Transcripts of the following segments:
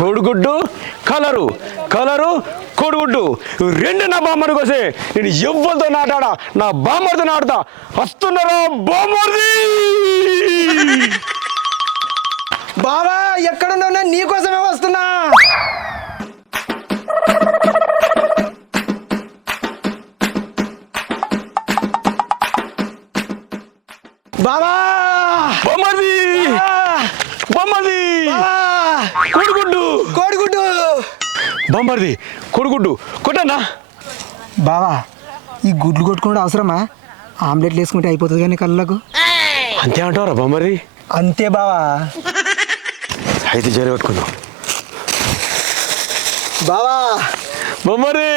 కోడిగుడ్డు colour colour కోడిగుడ్డు రెండు నా బామ్మడి కోసే నేను ఎవ్వరితో నాటాడా నా బామ్మడితో నాటుతా వస్తున్నారా బామ్మడి బావా ఎక్కడున్నావు నేను నీకోసమే వస్తున్నా బావా బొమ్మది బొమ్మది కోడిగుడ్డు కోడిగుడ్డు బొమ్మది కోడిగుడ్డు కొట్టన్నా బావా ఈ గుడ్లు కొట్టుకుంటే అవసరమా ఆమ్లెట్లు వేసుకుంటే అయిపోతుంది కానీ కళ్ళకు అంతే అంటారా బొమ్మది అంతే బావా అయితే జరి కొట్టుకుందాం బావా బొమ్మది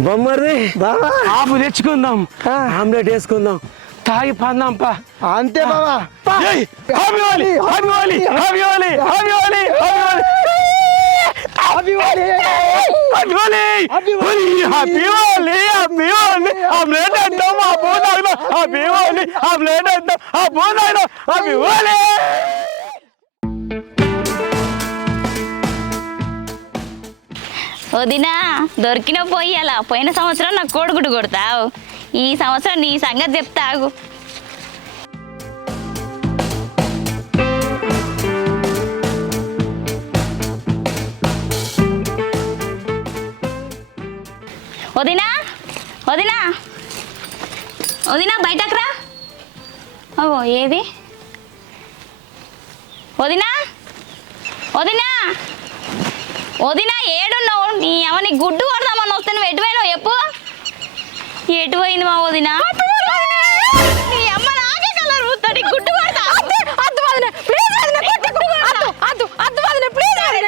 బొమ్మది ఆపు తెచ్చుకుందాం ఆమ్లెట్ వేసుకుందాం తాగి పందాం పా అంతే బావా happy Holi happy Holi happy Holi happy Holi happy Holi happy Holi happy Holi happy Holi happy Holi omelette వేద్దాం ఆ పోదాయినా హ్యాపీ హోలీ ఆమ్లెట్ వేద్దాం ఆ పోదాయినా హ్యాపీ హోలీ వదినా దొరికిన పోయాలా పోయిన సంవత్సరం నాకు కోడిగుడ్డు కొడతావు ఈ సంవత్సరం నీ సంగతి చెప్తాగు వదినా వదినా వదినా బయటకు రా ఓ ఏది వదినా వదినా వదినా ఏడున్నావు నీ అవని గుడ్డు కొడదామని వస్తే నువ్వు ఎటువైనావు చెప్పు ఎటు పోయింది మా వదినా నీ అమ్మ నాకే కలర్ పూస్తాడు గుడ్డు కొడతా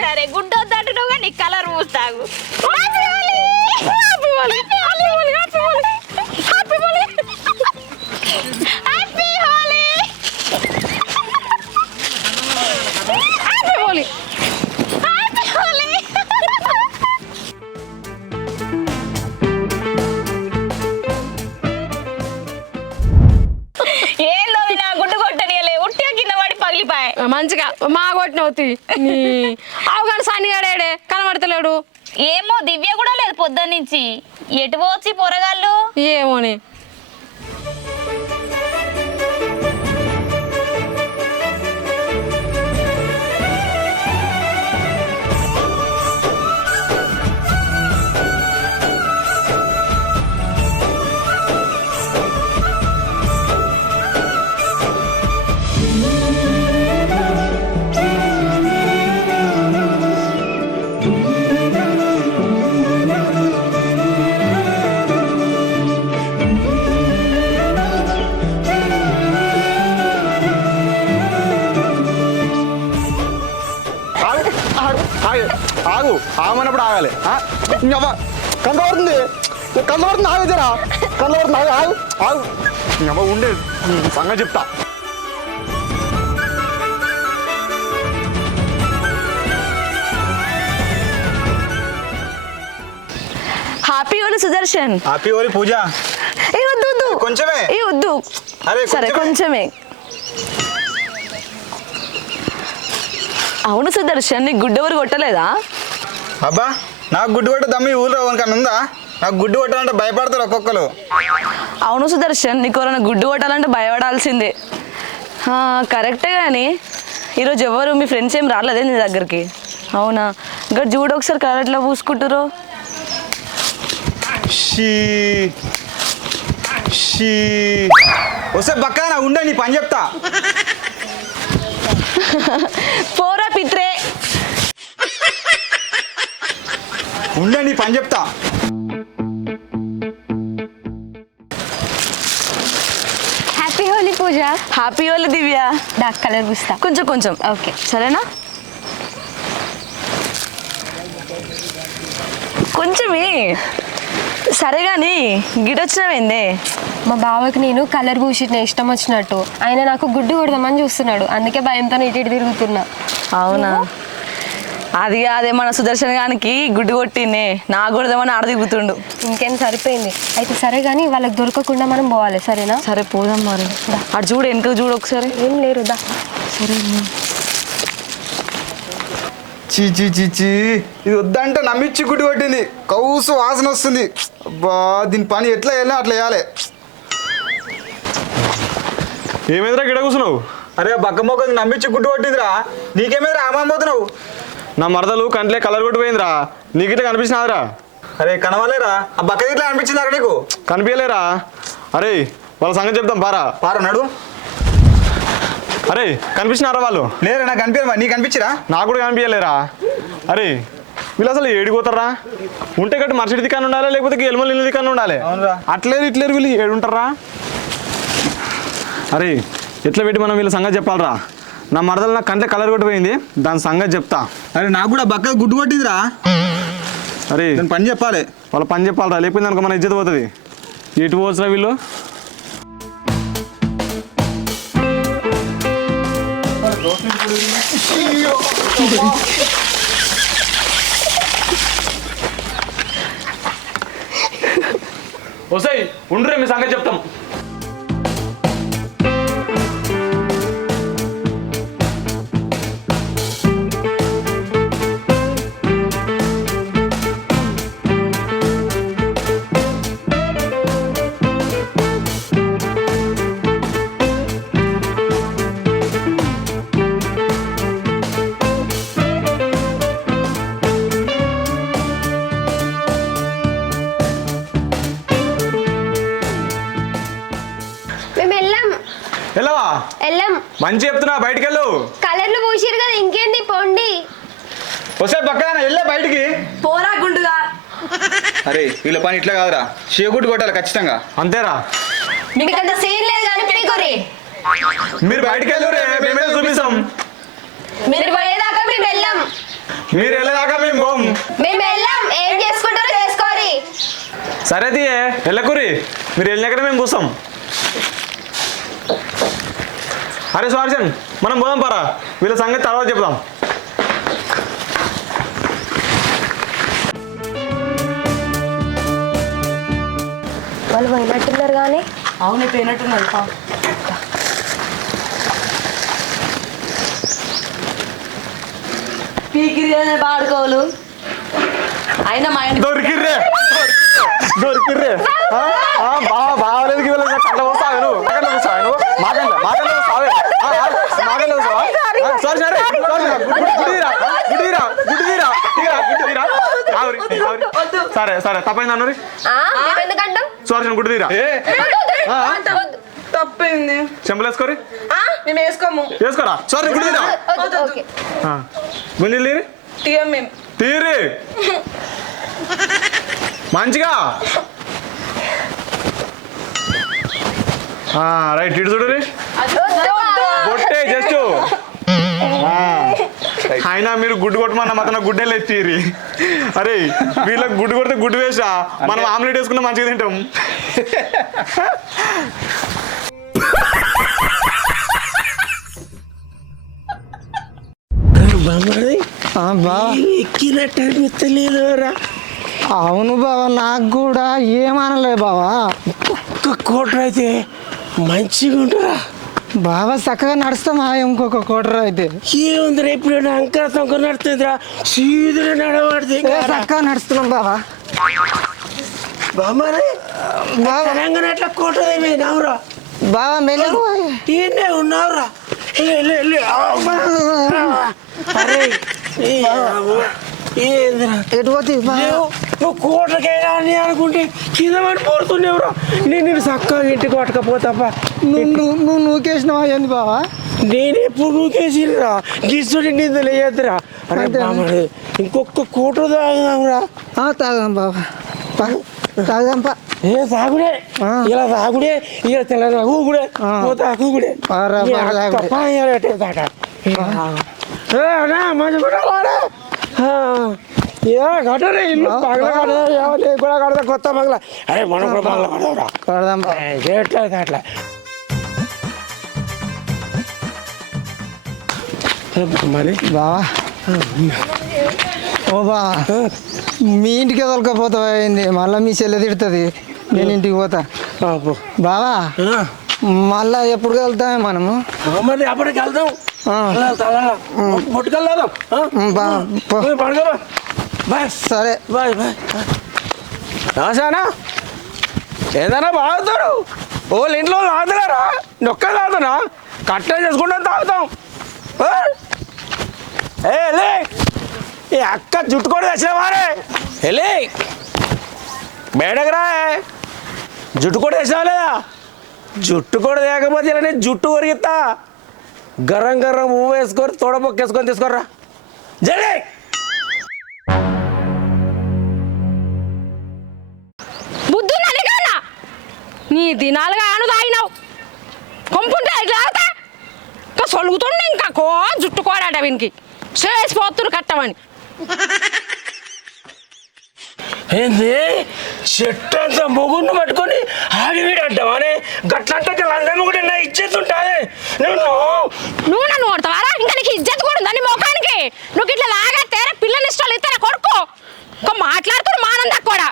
సరే గుడ్డు వద్దంటున్నావుగా నీకు కలర్ పూస్తాగు మంచిగా మా కొట్టినవుతి నీ అవగానే సన్నిగాడే కనబడతలేడు ఏమో దివ్య కూడా లేదు పొద్దున్న నుంచి ఎటు పోచి పొరగాళ్ళు ఏమోని ఆగు ఆగమన్నప్పుడు ఆగాలి కనబడుతుంది కనబడుతుంది ఆగుతారా కనబడుతుంది ఆగు ఆగు ఆగు అవ్వ ఉండే సంగతి చెప్తా హ్యాపీ హోలీ సుదర్శన్ హ్యాపీ హోలీ పూజ ఏ వద్దు కొంచెమే ఏ వద్దు అరే సరే కొంచెమే అవును సుదర్శన్ నీకు గుడ్డు ఎవరు కొట్టలేదా అబ్బా నాకు గుడ్డు కొట్ట దమ్మి ఊళ్ళో కన్నా ఉందా నాకు గుడ్డు కొట్టాలంటే భయపడతారు ఒక్కొక్కరు అవును సుదర్శన్ నీకు ఎవరైనా గుడ్డు కొట్టాలంటే భయపడాల్సిందే కరెక్టే కానీ ఈరోజు ఎవరు మీ ఫ్రెండ్స్ ఏం రాలేదే నీ దగ్గరికి అవునా ఇంకా చూడు ఒకసారి కరెక్ట్లా పూసుకుంటారు వస్తే బక్కన ఉండే నీ పని చెప్తా పోరా పిత్రే ఉండే నీ పని చెప్తా హ్యాపీ హోలీ పూజ హ్యాపీ హోలీ దివ్య డాక్ కలర్ పూస్తా కొంచెం కొంచెం ఓకే సరేనా కొంచెమే సరే కానీ గిడొచ్చినవేందే మా బావకి నేను కలర్ పూసిన ఇష్టం వచ్చినట్టు ఆయన నాకు గుడ్డు కొడదామని చూస్తున్నాడు అందుకే భయంతో ఇటు తిరుగుతున్నా అవునా అది అదే మన సుదర్శన్ గానికి గుడ్డు కొట్టింది నాకు కొడదామని ఆడ దిగుతుండు. ఇంకేం సరిపోయింది. అయితే సరే కానీ వాళ్ళకి దొరకకుండా మనం పోవాలి, సరేనా? సరే పోదాం మరి. అటు చూడు, వెనక చూడు ఒకసారి. ఏం లేరు దా. సరే చీ చీ చీ చీ, ఇది వద్దంటే నమ్మిచ్చి గుడ్డు కొట్టింది. కౌసు వాసన వస్తుంది. అబ్బా, దీని పని ఎట్లా వెళ్ళినా అట్లా వేయాలి. ఏమైందిరా గిడ కూర్చున్నావు? అరే బక్క మొక్కది నమ్మించి గుడ్డు కొట్టిందిరా. నీకేమైనా ఆమాపోతున్నావు? నా మరదలు కంట్లే కలర్ కొట్టిపోయిందిరా. నీకిట్లా కనిపించినాదిరా? అరే కనవాలేరా, ఆ బక్క ఇట్లా అనిపించిందారా నీకు? కనిపించలేరా? అరే వాళ్ళ సంగతి చెప్తాం పారా. పారా నడు. అరే కనిపించినారా వాళ్ళు? లేరా, నాకు కనిపించమా? నీకు కనిపించరా? నాకు కూడా కనిపించలేరా? అరే వీళ్ళు అసలు ఏడిపోతారా? ఉంటే గట్టి మర్చిడి దిక్కాన్ని ఉండాలి, లేకపోతే ఎల్మల్ ఇల్లు దిక్కాన్ని ఉండాలి. అట్లేరు ఇట్లేరు, వీళ్ళు ఏడుంటారా? అరే ఎట్లా పెట్టి మనం వీళ్ళ సంగతి చెప్పాలరా? నా మరదలు నా కంటే కలర్ కొట్టిపోయింది, దాని సంగతి చెప్తా. అరే నాకు కూడా బక్క గుడ్డు కొట్టిందిరా. అరే దాని పని చెప్పాలి. వాళ్ళ పని చెప్పాలరా, లేకపోతే అనుకో మన ఇజ్జత పోతుంది. ఎటు పోవచ్చురా వీళ్ళు? వస్తాయి ఉండ్రే, మీ సంగతి చెప్తాం. వెళ్ళవా? మంచి చెప్తున్నా, బయటికి వెళ్ళు. కలర్లు పూసిరు కదా, ఇంకేంది పొండి. వస్తే పక్కన వెళ్ళే బయటికి. పోరా గుండుగా. అరే వీళ్ళ పని ఇట్లా కాదురా, షేగుడ్డు కొట్టాలి ఖచ్చితంగా. అంతేరా? మీకు అంత సీన్ లేదు కానీ పీకురి. మీరు బయటికి వెళ్ళురే, మేమే చూపిస్తాం. మీరు పోయేదాకా మేము వెళ్ళాం. మీరు వెళ్ళేదాకా మేము పోం. మేము వెళ్ళాం, ఏం చేసుకుంటారో చేసుకోరి. సరే తీయే వెళ్ళకురి, మీరు వెళ్ళినాకనే మేము చూస్తాం. అరే స్వార్జన్, మనం పోదాం పారా, వీళ్ళ సంగతి తర్వాత చెప్దాం. వాళ్ళు పోయినట్టున్నారు కానీ. అవును పోయినట్టున్నారు. పీకిరి పాడుకోవాలి. అయినా మా ఇంటి దొరికిర్రే దొరికిర్రే. బాగాలేదు కళ్ళ వస్తావు నువ్వు, మాకన్నా వస్తావు నువ్వు, మాకన్నా మాకన్నా వస్తావే, మాకన్నా వస్తావా? సారీ సరే గుడిరా గుడిరా గుడిరా గుడిరా. సరే సరే తప్పైంది అన్నది. ఎందుకంటాం? సారీ గుడి తీరా. తప్పైంది. చెంపలు వేసుకోరి. మేము వేసుకోము. వేసుకోరా. సారీ గుడి తీరా. గుంజలు తీరి తీరి మంచిగా. రైట్ ఇటు చూడు బొట్టే జస్ట్. అయినా మీరు గుడ్డు కొట్టమన్న మాత్రం గుడ్డెలు ఎత్తిరి. అరే వీళ్ళకి గుడ్డు కొడితే గుడ్డు వేసా, మనం ఆమ్లెట్ వేసుకున్నా మంచిగా తింటాం. ఎక్కినట్టు అనిపిస్తలేదురా. అవును బావా, నాకు కూడా ఏమనలే బావా. ఒక్క కోటర్ అయితే మంచిగా ఉంటురా బావా. చక్కగా నడుస్తామా ఇంకొక కోటర్ అయితే? ఏముందిరా, ఎప్పుడైనా అంకర తొంకర నడుతుందిరా, సీదుగా నడవడితే చక్కగా నడుస్తున్నాం బావా. బామ్మని తెలంగాణ ఎట్లా కోటర్ ఏమైనావురా బావా? మెల్లకు ఈయనే ఉన్నావురా. అరే ఏందిరా ఎటు పోతుంది బావా? నువ్వు కోటకైనా అని అనుకుంటే కింద పడి పోతున్నావురా. నేను చక్కగా ఇంటికి పట్టకపోతాపా. నువ్వు నూకేసినావా ఏంది బావా? నేను ఎప్పుడు నూకేసిరా, గిసుడి నిందలు వేయద్దురా. అరే బామ్మడి ఇంకొక కోట తాగుదాంరా. తాగుదాం బావా, తాగుదాంపా. ఏ తాగుడే, ఇలా తాగుడే, ఇలా తెల్ల ఊగుడే, తాగుడే కట్టరే ఇల్లు పగల కడదా కూడా కడదా, కొత్త పగల. అరే మనం కూడా పగల కడదాంరా, కడదాం చేయట్లేదు అట్లా. మరి బావా ఓ బా మీ ఇంటికి తొలకపోతావా ఏంది మళ్ళీ మీ చెల్లె తిడుతుంది నేను ఇంటికి పోతా బావా మళ్ళా ఎప్పుడు వెళ్తామే మనము మరి అప్పటికి వెళ్దాం ముట్టుకెళ్దాం పడుకోరా బాయ్ సరే బాయ్ బాయ్ రాసానా ఏదైనా బాగుతాడు వాళ్ళు ఇంట్లో తాగుతున్నారా నొక్క తాగుతున్నా కట్ట చేసుకుంటాం తాగుతాం లే ఈ అక్క జుట్టు కూడా తెచ్చినవారే వెళ్ళి బయటకు రా జుట్టు కూడా తెచ్చినావా లేదా జుట్టు కూడా లేకపోతే ఇలా నేను జుట్టు ఒరిగిస్తా గరం గరం పువ్వు వేసుకొని తోడబొక్కేసుకొని తీసుకోర్రా జల్లి బుద్ధుందని కన్నా నీ దినాలుగా ఆను తాగినావు కొంపుంటే తాగుతా ఇంకా సొలుగుతుండే ఇంకా జుట్టుకోడాట వీనికి చేసిపోతున్నారు కట్టమని ఏంది చెట్టు అంతా మొగుడిని పట్టుకొని ఆడివీడు అంటావానే గట్లంటే లందరూ కూడా నా ఇచ్చేస్తుంటాయి నువ్వు నన్ను కొడతావారా ఇంకా నీకు ఇజ్జత్ కూడా ఉందా నీ ముఖానికి నువ్వు ఇట్లా లాగేస్తే పిల్లని ఇష్టాలు ఇస్తారా కొడుకు ఇంకా మాట్లాడుతున్నా మానందా కూడా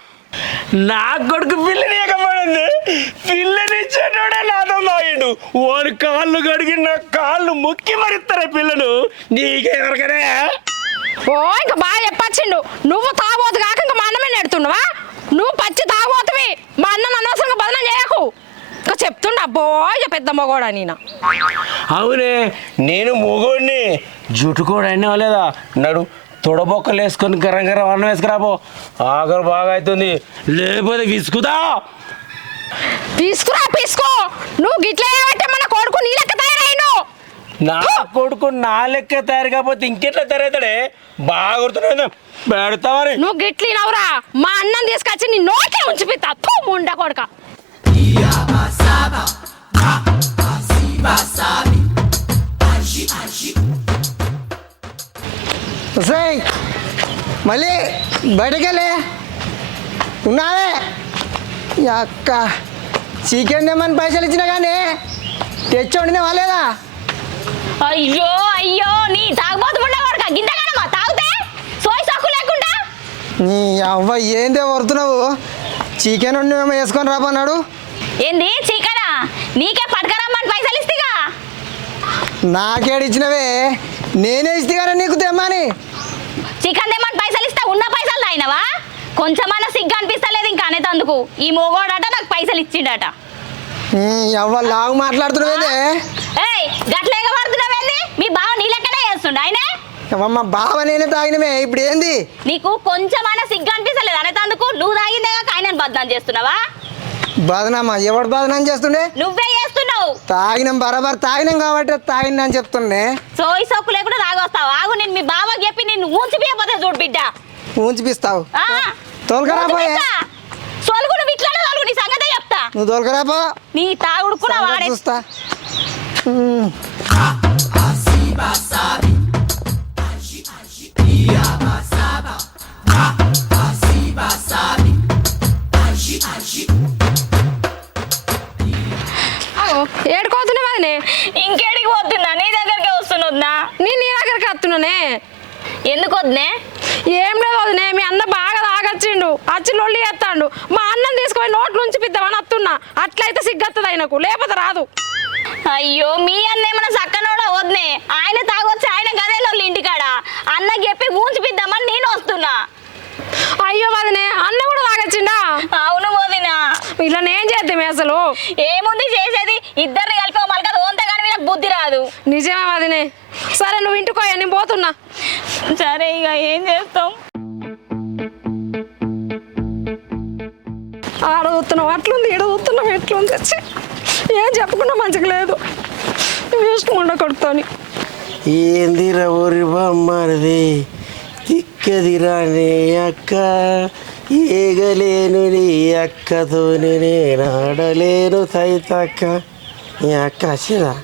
నా కొడుకు పిల్లని ఇవ్వకపోయింది పిల్లని ఇచ్చేటోడే నాతో తాగిండు వాడి కాళ్ళు కడిగి నా కాళ్ళు మొక్కి మరిస్తారా పిల్లను నీకెవరికనే ఓ ఇంకా బాగా చెప్పచ్చిండు నువ్వు తాగోతు కాక ఇంకా మా అన్నమే నెడుతున్నావా నువ్వు పచ్చి తాగోతువి మా అన్న అనవసరంగా బదనం చేయకు ఇంకా చెప్తుండ అబ్బో ఇక పెద్ద మొగోడా నేను అవునే నేను మొగోడిని జుట్టు కూడా అన్నా లేదా నడు తొడబొక్కలు వేసుకొని గరం గరం అన్నం వేసుకురాబో ఆఖరు బాగా అవుతుంది లేకపోతే విసుకుదా తీసుకురా తీసుకో నువ్వు గిట్లా ఏమంటే మన కొడుకు నీ లెక్క తయారైను నా కొడుకు నా లెక్క తయారు కాకపోతే ఇంకెట్లా తయారవుతాడే బాగా గుర్తున్నా పెడతావని నువ్వు గిట్లి నవ్వురా మా అన్నం తీసుకొచ్చి నీ నోట్లో ఉంచిపిస్తా ముండ కొడుక మళ్ళీ బయటకెళ్ళే ఉన్నావే అక్క చికెన్ ఏమని పైసలు ఇచ్చినా కానీ తెచ్చోడినే వాళ్ళేదా అయ్యో అయ్యో నీ తాగబోతు ఉండేవాడు గింతగానమ్మా తాగితే సోయి సక్కు లేకుండా నీ అవ్వ ఏందే వరుతున్నావు చికెన్ ఏమో వేసుకొని రాబన్నాడు ఏంది చికెనా నీకే పట్టుకరమ్మని పైసలు ఇస్తేగా నాకేడిచ్చినవే నేనే ఇస్తే కానీ నీకు తెమ్మని చికెన్ తెమ్మని పైసలు ఇస్తా ఉన్న పైసలు తాగినవా కొంచెమన్నా సిగ్గు అనిపిస్తలేదు ఇంకా అనేతందుకు ఈ మొగోడట నాకు పైసలు ఇచ్చిండట అవ్వ లావు మాట్లాడుతున్నావేదే ఏయ్ గట్లేగా పడుతున్నావేంది మీ బావ నీ లెక్కనే చేస్తుండ ఆయనే మా బావ నేనే తాగినమే ఇప్పుడు ఏంది నీకు కొంచెమైనా సిగ్గు అనిపిస్తలేదు అనేతందుకు నువ్వు తాగిందేగా ఆయనను బద్నాం చేస్తున్నావా బదనామా ఎవడు బదనాం చేస్తుండే నువ్వే చేస్తున్నావు తాగినాం బరాబర్ తాగినాం కాబట్టి తాగినా అని చెప్తుండే సోయి సోకు లేకుండా తాగొస్తావు ఆగు నేను మీ బావకి చెప్పి నిన్ను ఊంచిపోతే చూడు బిడ్డ ఊంచిపిస్తావు తోలుకరాపోయే సొలుగు నువ్వు ఇట్లానే సొలుగు నీ సంగతే చెప్తా నువ్వు తోలుకరాపో నీ తాగుడు కూడా వాడే చూస్తా ఏడుకోతున్నావు అదినే ఇంకేడికి పోతున్నా నీ దగ్గరికి వస్తున్నా నేను నీ దగ్గరికి వస్తున్నానే ఎందుకు వద్దునే ఏం లేదు వదినే మీ అన్న బాగా తాగొచ్చిండు వచ్చి లొల్లి చేస్తాడు మా అన్నం తీసుకొని నోట్లు ఉంచి పిద్దామని వస్తున్నా అట్లయితే సిగ్గత్తది ఆయనకు లేకపోతే రాదు అయ్యో మీ అన్న ఏమన్నా సక్కనోడా వద్దునే ఆయన తాగొచ్చి ఆయన గదేలో ఇంటికాడ అన్నకి చెప్పి ఊంచిపిద్దామని నేను వస్తున్నా అయ్యో వదినే అన్న కూడా తాగొచ్చిండా అవును వదినా ఇలా నేను చేద్దాం అసలు ఏముంది చేసేది ఇద్దరిని కలిపి మళ్ళీ ఓంత కానీ నాకు బుద్ధి రాదు నిజమే వదినే సరే నువ్వు ఇంటికి పోయా నేను పోతున్నా సరే ఇక ఏం చేస్తాం ఆడ చూస్తున్నావు అట్లుంది ఈడ చూస్తున్నావు ఎట్లుంది ఏం చెప్పకుండా మంచిగా లేదు వేస్ట్ ముండ కొడుతాని ఏంది రవరి బొమ్మది తిక్కదిరానే అక్క ఏగలేను నీ అక్కతో నేను ఆడలేను సైతక్క నీ అక్క వచ్చిందా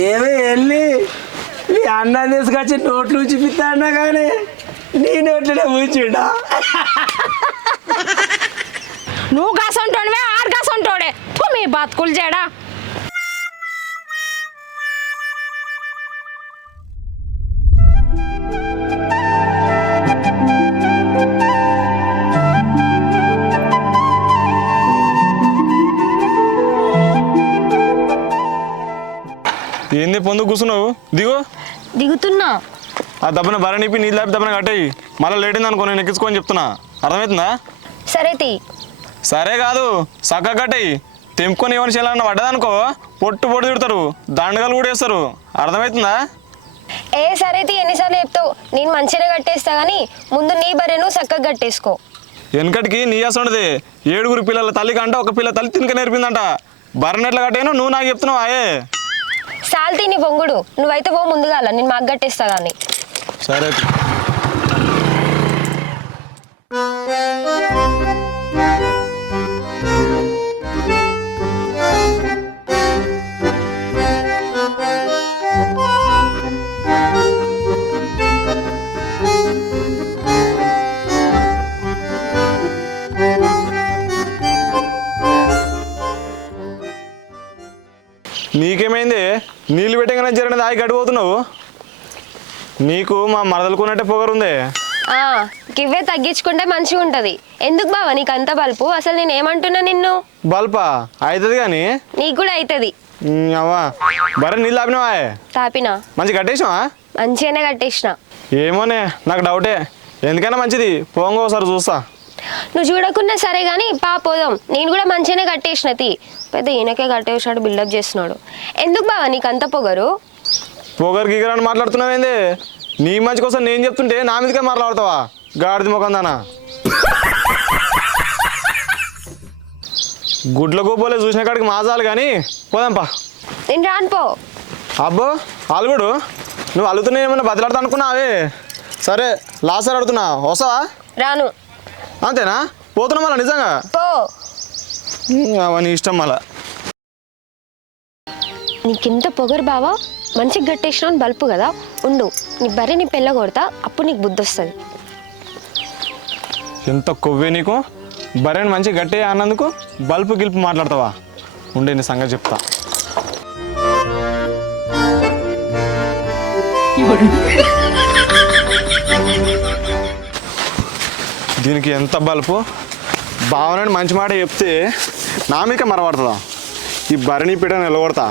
ఏమే వెళ్ళి నీ అన్నం తీసుకొచ్చి నోట్లు చూపిస్తా అన్నా కానీ నీ నోట్లనే కూర్చుండా నువ్వు కాసంటోనివే ఆడు కాసంటోడే మీ బతుకులు చేయడా కూర్చున్నావు దిగు. దిగుతున్నా. ఆ దబ్బన బర్రె నిప్పి నీళ్ళు దాపి దబ్బన కట్టేయి. మళ్ళీ లేట్ అయింది అనుకో నేను ఎక్కించుకొని చెప్తున్నా. అర్థమవుతుందా? సరే తీ. సరే కాదు చక్కగా కట్టేయి. తెంపుకొని ఏమని చేయాలన్న పడ్డదనుకో పొట్టు పొట్టు తిడతారు, దండగలు కూడా వేస్తారు. అర్థమవుతుందా? ఏ సరే తీ, ఎన్నిసార్లు చెప్తావు? నేను మంచిగా కట్టేస్తా కానీ ముందు నీ బర్రెను చక్కగా కట్టేసుకో. వెనకటికి నీ అసలుండది 7 పిల్లల తల్లికి అంట ఒక పిల్ల తల్లి తినక నేర్పిందంట. బర్రెని ఎట్లా కట్టాను నువ్వు నాకు చెప్తున్నావు ఆయే. సాల్తీ నీ బొంగుడు, నువ్వైతే పో ముందుగాల, నేను మాకు కట్టేస్తా కానీ. సరే నీకేమైంది? నీళ్ళు పెట్టగానే జరిగినది ఆగి గడిపోతున్నావు. నీకు మా మరదలుకున్నట్టే పొగరుందే. గివ్వే తగ్గించుకుంటే మంచిగా ఉంటుంది. ఎందుకు బావా నీకు అంత బల్పు? అసలు నేను ఏమంటున్నా నిన్ను? బల్పా అవుతుంది కానీ నీకు కూడా అవుతుంది. అవ్వా బర్రె నీళ్ళు తాపినావా? తాపినా. మంచి కట్టేసినావా? మంచిగానే కట్టేసిన. ఏమోనే నాకు డౌటే. ఎందుకైనా మంచిది పోంగో ఒకసారి చూస్తా. నువ్వు చూడకున్నా సరే కానీ పోదాం. నేను కూడా మంచిగానే కట్టేసిన తీ. పెద్ద ఈయనకే కట్టేసాడు, బిల్డప్ చేస్తున్నాడు. ఎందుకు బావా నీకు అంత పొగరు? పొగరు గిగరని మాట్లాడుతున్నావేంది? నీ మంచి కోసం నేను చెప్తుంటే నా మీదకే మాట్లాడతావా? గాడిది ముఖం దానా. గుడ్ల గోపోలే చూసిన కాడికి మాజాలు కానీ పోదాంపా. నేను రాను పో. అబ్బో అలుగుడు నువ్వు అలుగుతున్నా ఏమన్నా బదిలాడుతా అనుకున్నావే. సరే లాస్ట్ అడుగుతున్నా వస్తావా? రాను. అంతేనా? పోతున్నా మళ్ళా నిజంగా? పో. అవన్నీ ఇష్టం మళ్ళా. నీకింత పొగరు బావా? మంచిగా గట్టేసినావు బల్పు కదా. ఉండు, నీ బర్రె నీ పెళ్ళ కొడతా, అప్పుడు నీకు బుద్ధి వస్తుంది. ఎంత కొవ్వే నీకు. బర్రెని మంచిగా గట్టే అన్నందుకు బల్పు గిల్పు మాట్లాడతావా? ఉండే నీ సంగతి చెప్తా. దీనికి ఎంత బల్పు. బావనని మంచి మాట చెప్తే నా మీకే మరవాడుతుందా? ఈ బర్రెని పీడ నిలబడతా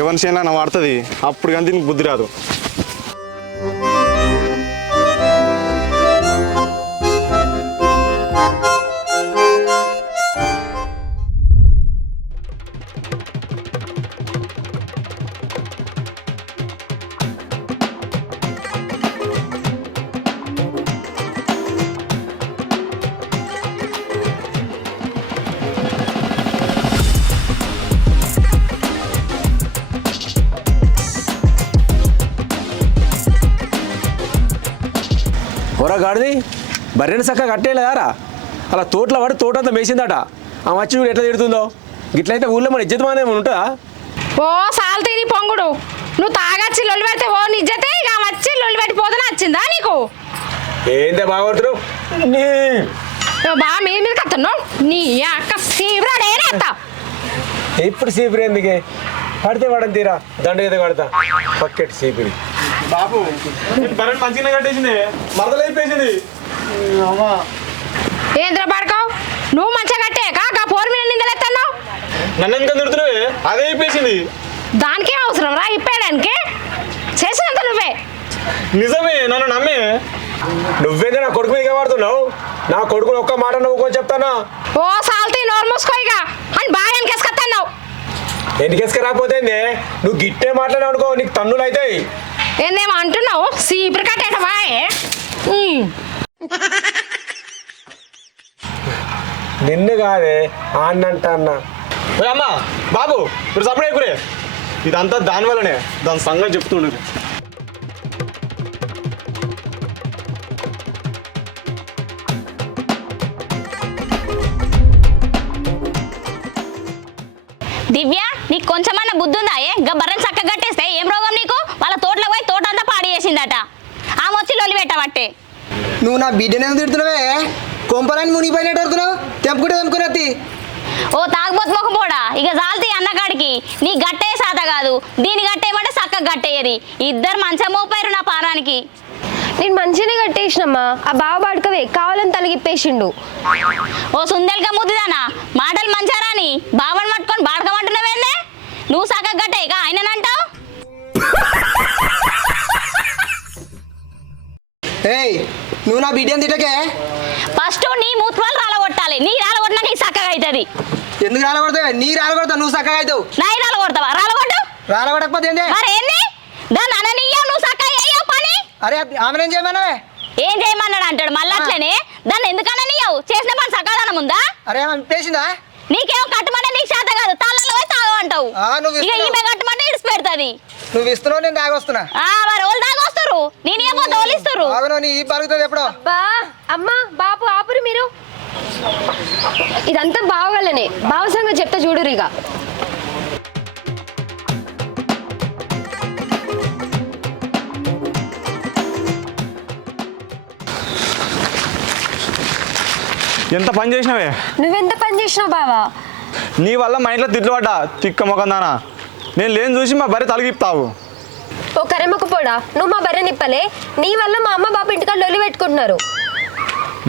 ఎవరి చేయనా వాడుతుంది. అప్పుడు కానీ దీనికి బుద్ధి రాదు. పొర గాడిది బర్రెని చక్కగా కట్టేయలేదారా? అలా తోటలో పడి తోట అంతా మేసిందట. ఆ మచ్చి చూడు ఎట్లా తిడుతుందో. గిట్లయితే ఊళ్ళో మన ఇజ్జత్ మానే ఉంటుందా? ఓ సాల్తీ నీ పొంగుడు, నువ్వు తాగచ్చి లొల్లి పెడితే ఓ నిజతే ఇక వచ్చి లొల్లి పెట్టిపోతున్నా వచ్చిందా నీకు? ఏందే బాగోడుతున్నావు? బాగా మీద మీద కత్తున్నావు. నీ అక్క సీవరాడేనేస్తా. ఇప్పుడు సీపిరి ఎందుకే? పడితే పడని తీరా దండ ఏదో కడతా పక్కెట్ సీపిరి. బాబు బర్రెని మంచిగానే కట్టేసింది, మరదలైపోయింది. ఏంద్ర పడకావు? నువ్వు మంచిగా కట్టాక పోరు మీద నిందలెత్తన్నావు. నన్ను ఎందుకు తిడుతున్నావే? అదే అయిపోయింది. దానికేం అవసరం రా ఇప్పేయడానికి? చేసినంత నువ్వే. నిజమే, నన్ను నమ్మే. నువ్వేందే నా కొడుకు మీద వాడుతున్నావు? నా కొడుకుని ఒక్క మాట నువ్వు చెప్తానా? ఓ సాల్తీ నోరు మూసుకోయిగా అని బాగా వెనకేసుకొస్తున్నావు. ఎందుకేసుక రాకపోతే నువ్వు గిట్టే మాట్లాడావు అనుకో నీకు తన్నులు అవుతాయి. ఏందేమో అంటున్నావు? సీపురు కట్టేట బాయే. నిన్ను కాదే అన్నంట అన్న. అమ్మా బాబు మీరు సపరేట్ కురే. ఇదంతా దానివల్లనే, దాని సంగతి చెప్తుండదు. దివ్య నీకు కొంచెమన్నా బుద్ధి ఉందా? ఇంకా బర్రెని చక్కగా కట్టేస్తే ఏం రోగం నీకు? వాళ్ళ తోటలో పోయి తోట అంతా పాడి చేసిందట. ఆమె వచ్చి లొల్లి పెట్టబట్టే. నువ్వు నా బిడ్డనే తిడుతున్నావే? కొంపలని మునిగిపోయినట్టు అడుగుతున్నావు. తెంపుకుని అత్తి. ఓ తాగబోతు మొక్క పోడా, ఇక జాల్తీ అన్నకాడికి. నీ గట్టే సాత కాదు, దీని గట్టేయమంటే చక్కగా గట్టేయది. ఇద్దరు మంచిగా మోపారు నా పారానికి. నేను మంచిగానే కట్టేసినమ్మా. ఆ బావ బాడుకవే కావాలని తలగిప్పేసిండు. ఓ సుందెల్గా ముద్దుదానా, మాటలు మంచారా అని బావని పట్టుకొని బాడకమంటున్నావేందే? నువ్వు చక్కగా గట్టేయక ఆయనంటావు. ఏయ్ నువ్వు నా బిడ్డని తిట్టకే. ఫస్ట్ నీ మూత్రాలు రాలగొట్టాలి, నీ రాలగొట్టినాక ఈ చక్కగా అవుతుంది. ఎందుకు రాలగొడతావు? నీ రాలగొడతావు, నువ్వు చక్కగా అవుతావు. నా రాలగొడతావా? రాలగొట్టు. రాలగొట్టకపోతే ఏంది? మరి ఏంది? దాన్ని అననీయవు, నువ్వు చక్కగా అయ్యావు పని. అరే ఆమెనేం చేయమన్నావే? ఏం చేయమన్నాడు అంటాడు మళ్ళీ అట్లనే. దాన్ని ఎందుకన్నా నీయవు? చేసిన పని సకాదానం ఉందా? అరే ఆమె పేసిందా? నీకేమో కట్టమంటే నీకు చేత కాదు, తాళ్ళలో పోయి తాగమంటావు. నువ్వు ఇక ఈమె కట్టమంటే ఇడిచి పెడుతుంది. నువ్వు ఇస్తున్నావు, నేను తాగొస్తున్నా. మరి వాళ్ళు తాగొస్తారు, నేను ఏమో తోలిస్తారు. నీ ఈ పరుగుతుంది ఎప్పుడో. బా అమ్మ బాపు ఆపురు మీరు. ఇదంతా బావ వల్లనే. బావ సంగతి చెప్తా చూడురు ఇక. ఎంత పని చేసినావే? నువ్వెంత పని చేసినావు బావా? నీ వల్ల మా ఇంట్లో తిట్లు పడ్డా తిక్క మొకందానా. నేను లేని చూసి మా భార్య తలగిప్తావు. ఓ కరెమ్మకు పోడా, నువ్వు మా బర్రె నిప్పలే. నీ వల్ల మా అమ్మ బాబు ఇంటికాడ లొల్లి పెట్టుకుంటున్నారు.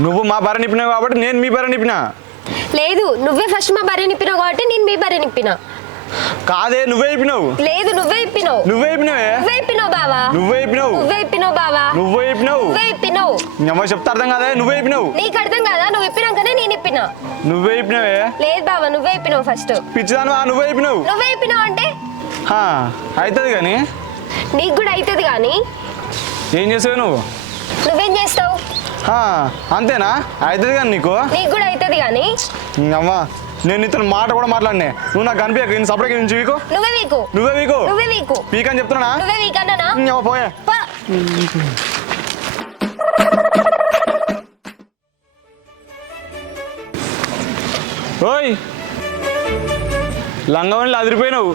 నువ్వు మా భార్య నిప్పినావు కాబట్టి నేను మీ భార్య నిప్పినా. లేదు, నువ్వే ఫస్ట్ మా బర్రె నిప్పినావు కాబట్టి నేను మీ బర్రె నిప్పినా. కాదే, నువ్వే ఇప్పినావు. లేదు, నువ్వే ఇప్పినావు. నువ్వే ఇప్పినావే. నువ్వే ఇప్పినావు బావా. నువ్వే ఇప్పినావు. నువ్వే ఇప్పినావు బావా. నువ్వే ఇప్పినావు. నువ్వే ఇప్పినావు. అమ్మ చెప్తా అర్థం కాదా? నువ్వే ఇప్పినావు. నీకు అర్థం కాదా? నువ్వు ఇప్పినాకనే నేను ఇప్పినా. నువ్వే ఇప్పినావే. లేదు బావా, నువ్వే ఇప్పినావు ఫస్ట్. పిచ్చిదాను, నువ్వే ఇప్పినావు. నువ్వే ఇప్పినావు అంటే అవుతుంది కానీ నీకు కూడా అవుతుంది కానీ ఏం చేసావు నువ్వు? నువ్వేం చేస్తావు? అంతేనా? అవుతుంది కానీ నీకు నీకు కూడా అవుతుంది కానీ. అమ్మా నేను నీతో మాట కూడా మాట్లాడినే. నువ్వు నాకు కనిపించక నేను సపరేట్గా నుంచి వీకు. నువ్వే వీకు. నువ్వే వీకు. నువ్వే వీకు. వీక్ అని చెప్తున్నా. నువ్వే వీక్ అన్నానా? పోయా. ఓయ్ లంగవని అదిరిపోయినావు.